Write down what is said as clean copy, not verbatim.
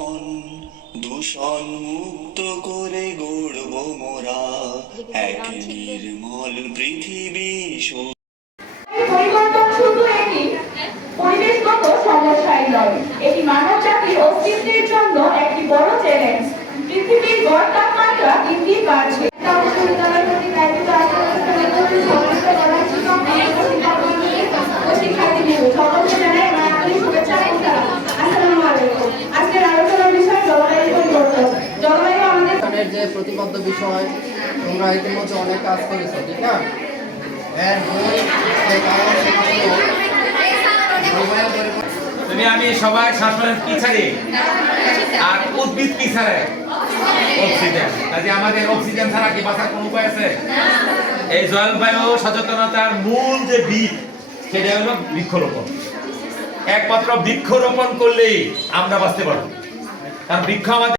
জীবন দূষণ মুক্ত করে গড়ব মোরা এক নির্মল পৃথিবী। পরিবর্তন শুধু একটি পরিবেশগত সমস্যাই নয়, এটি মানব জাতির অস্তিত্বের জন্য একটি বড় চ্যালেঞ্জ। পৃথিবীর গড় তাপমাত্রা দিন বাড়ছে। যে প্রতিবদ্ধ বিষয় তোমরা ইতিমধ্যে অনেক কাজ করেছো, ঠিক না? তুমি আমি সবাই শ্বাসপ্রশ্বাস কি ছাড়ি আর উদ্ভিদ কি ছাড়ে? অক্সিজেন। কাজে আমাদের অক্সিজেন ছাড়া কি বাঁচার কোনো উপায় আছে? এই জলবায়ু সচেতনতার মূল যে বীজ সেটা হলো বৃক্ষরোপণ। একমাত্র বৃক্ষরোপণ করলেই আমরা বাঁচতে পারবো, কারণ বৃক্ষ আমাদের